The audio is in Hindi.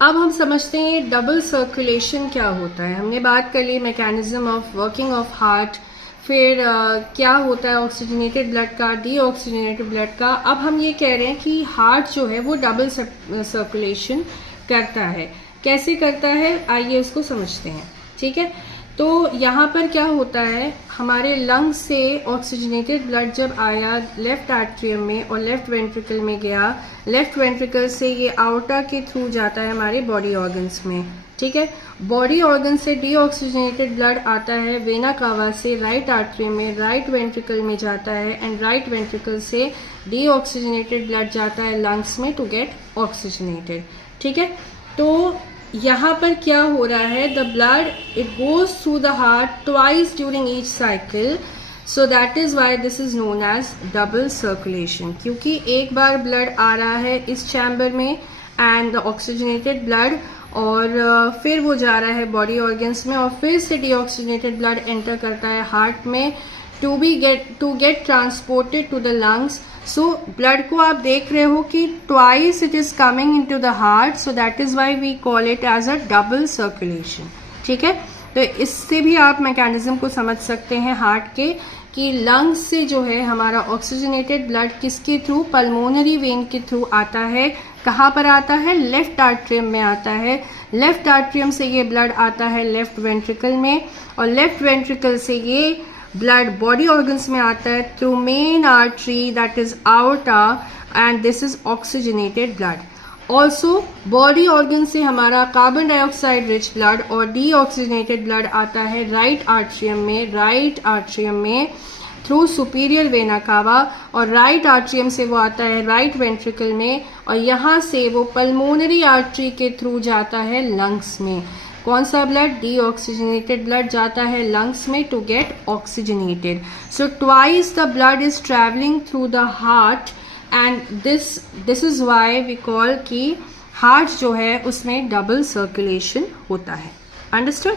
अब हम समझते हैं डबल सर्कुलेशन क्या होता है। हमने बात कर ली mechanism of working of heart, फिर क्या होता है ऑक्सीजनेटेड ब्लड का, डीऑक्सीजनेटेड ब्लड का। अब हम ये कह रहे हैं कि हार्ट जो है वो डबल सर्कुलेशन करता है। कैसे करता है, आइए उसको समझते हैं। ठीक है, तो यहाँ पर क्या होता है, हमारे लंग्स से ऑक्सीजनेटेड ब्लड जब आया लेफ्ट आर्ट्रियम में और लेफ्ट वेंट्रिकल में गया, लेफ्ट वेंट्रिकल से ये आउटा के थ्रू जाता है हमारे बॉडी ऑर्गन्स में। ठीक है, बॉडी ऑर्गन से डीऑक्सीजनेटेड ब्लड आता है वेना कावा से राइट आर्टरी में, राइट वेंट्रिकल में जाता है, एंड राइट वेंट्रिकल से डीऑक्सीजनेटेड ब्लड जाता है लंग्स में टू गेट ऑक्सीजनेटेड। ठीक है, तो यहाँ पर क्या हो रहा है, the blood it goes through the heart twice during each cycle, so that is why this is known as double circulation. क्योंकि एक बार ब्लड आ रहा है इस चैम्बर में एंड द ऑक्सीजनेटेड ब्लड, और फिर वो जा रहा है बॉडी ऑर्गन्स में, और फिर से डीऑक्सीजनेटेड ब्लड एंटर करता है हार्ट में to get transported to the lungs. So blood को आप देख रहे हो कि twice it is coming into the heart, so that is why we call it as a double circulation. ठीक है, तो इससे भी आप मैकेनिज्म को समझ सकते हैं हार्ट के, कि लंग्स से जो है हमारा ऑक्सीजनेटेड ब्लड किसके थ्रू, पल्मोनरी वेन के थ्रू आता है। कहाँ पर आता है, लेफ्ट आर्ट्रियम में आता है। लेफ्ट आर्ट्रियम से ये ब्लड आता है लेफ्ट वेंट्रिकल में, और लेफ्ट वेंट्रिकल से ये ब्लड बॉडी ऑर्गन्स में आता है through main artery that is outta, and this is oxygenated blood. Also body organ से हमारा कार्बन डाइऑक्साइड रिच ब्लड और डीऑक्सीजनेटेड ब्लड आता है राइट आर्ट्रियम में थ्रू सुपीरियर वेना कावा, और राइट आर्ट्रियम से वो आता है राइट वेंट्रिकल में, और यहाँ से वो पल्मोनरी आर्टरी के थ्रू जाता है लंग्स में। कौन सा ब्लड, डीऑक्सीजनेटेड ब्लड जाता है लंग्स में to get oxygenated. So twice the blood is travelling through the heart, and this is why we call कि हार्ट जो है उसमें डबल सर्कुलेशन होता है। अंडरस्टूड?